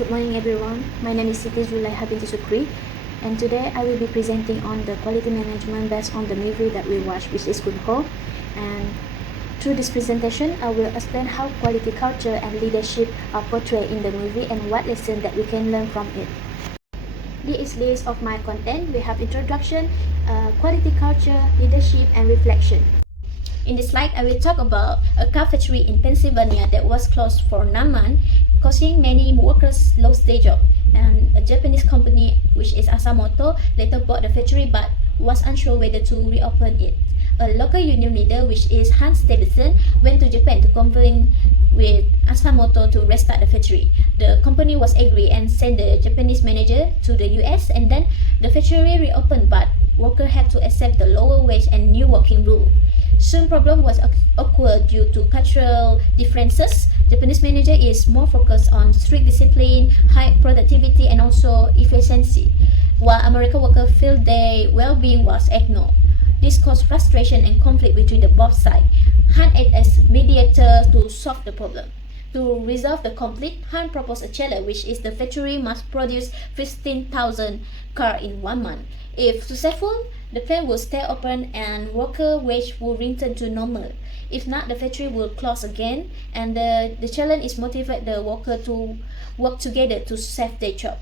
Good morning everyone, my name is Siti Zulaiha binti Sukri, and today I will be presenting on the quality management based on the movie that we watched, which is Gungho. And through this presentation, I will explain how quality culture and leadership are portrayed in the movie and what lessons that we can learn from it. This is list of my content. We have introduction, quality culture, leadership, and reflection. In this slide, I will talk about a car factory in Pennsylvania that was closed for 9 months, causing many workers lost their job. And a Japanese company, which is Asamoto, later bought the factory but was unsure whether to reopen it. A local union leader, which is Hans Davidson, went to Japan to convene with Asamoto to restart the factory. The company was angry and sent the Japanese manager to the US, and then the factory reopened, but workers had to accept the lower wage and new working rule. Soon problem was occurred due to cultural differences. Japanese manager is more focused on strict discipline, high productivity, and also efficiency, while American workers feel their well-being was ignored. This caused frustration and conflict between the both sides. Han acted as mediator to solve the problem. To resolve the conflict, Han proposed a challenge, which is the factory must produce 15,000 cars in 1 month. If successful, the plant will stay open and worker wage will return to normal. If not, the factory will close again, and the challenge is motivate the worker to work together to save their job.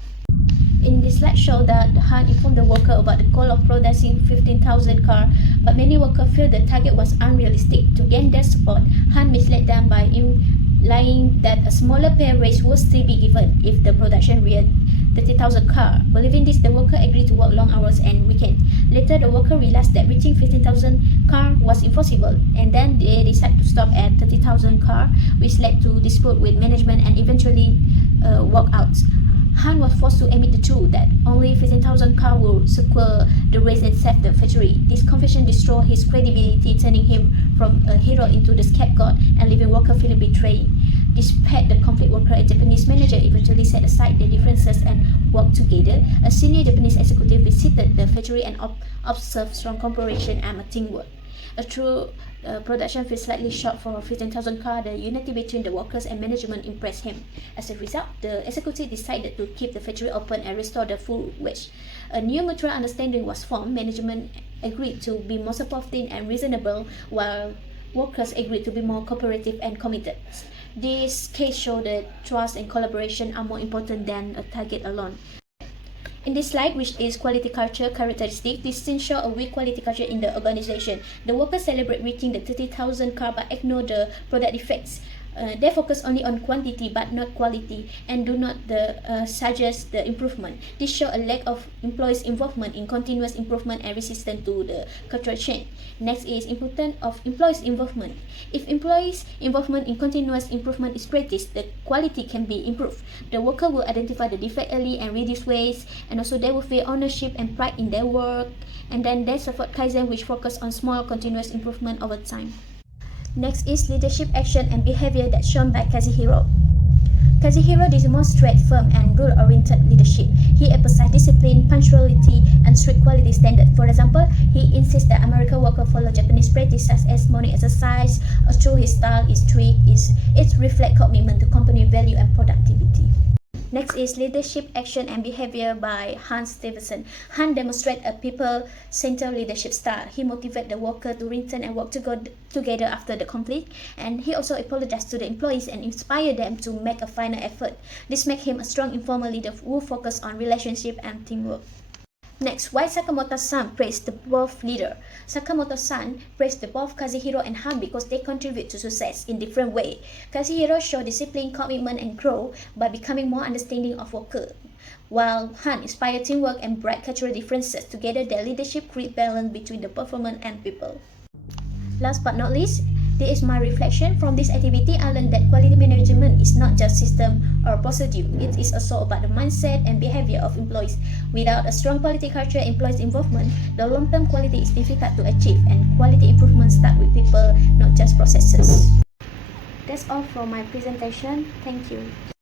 In this slide show that Han informed the worker about the goal of producing 15,000 cars, but many workers feel the target was unrealistic. To gain their support, Han misled them by implying that a smaller pay raise would still be given if the production reached 30,000 cars. Believing this, the worker agreed to work long hours and weekends. Later, the worker realized that reaching 15,000 cars was impossible, and then they decided to stop at 30,000 cars, which led to dispute with management and eventually walkouts. Han was forced to admit the truth that only 15,000 cars would secure the race and save the factory. This confession destroyed his credibility, turning him from a hero into the scapegoat and leaving workers feeling betrayed. Despite the conflict, worker and Japanese manager eventually set aside their differences and worked together. A senior Japanese executive visited the factory and observed strong cooperation and teamwork. A true production fell slightly short for 15,000 cars. The unity between the workers and management impressed him. As a result, the executive decided to keep the factory open and restore the full wage. A new mutual understanding was formed. Management agreed to be more supportive and reasonable, while workers agreed to be more cooperative and committed. This case showed that trust and collaboration are more important than a target alone. In this slide, which is quality culture characteristic, this scene shows a weak quality culture in the organization. The workers celebrate reaching the 30,000 cars but ignore the product defects. They focus only on quantity but not quality, and do not suggest the improvement. This shows a lack of employees' involvement in continuous improvement and resistance to the cultural change. Next is importance of employees' involvement. If employees' involvement in continuous improvement is practiced, the quality can be improved. The worker will identify the defect early and reduce waste, and also they will feel ownership and pride in their work. And then there's support Kaizen, which focus on small continuous improvement over time. Next is leadership action and behavior that's shown by Kazuhiro. Kazuhiro demonstrates firm and rule-oriented leadership. He emphasizes discipline, punctuality, and strict quality standards. For example, he insists that American workers follow Japanese practices such as morning exercise. Although his style is strict, it reflects commitment to company value and productivity. Next is leadership action and behavior by Hans Davidson. Han demonstrates a people-centered leadership style. He motivates the worker to return and work together after the conflict, and he also apologized to the employees and inspired them to make a final effort. This makes him a strong informal leader who focuses on relationship and teamwork. Next, why Sakamoto-san praised the both leaders. Sakamoto-san praised the both Kazuhiro and Han because they contribute to success in different ways. Kazuhiro showed discipline, commitment, and growth by becoming more understanding of workers, while Han inspired teamwork and brought cultural differences. Together, their leadership created balance between the performance and people. Last but not least, this is my reflection. From this activity, I learned that quality management is not just system or procedure. It is also about the mindset and behavior of employees. Without a strong quality culture and employees' involvement, the long-term quality is difficult to achieve, and quality improvement starts with people, not just processes. That's all for my presentation. Thank you.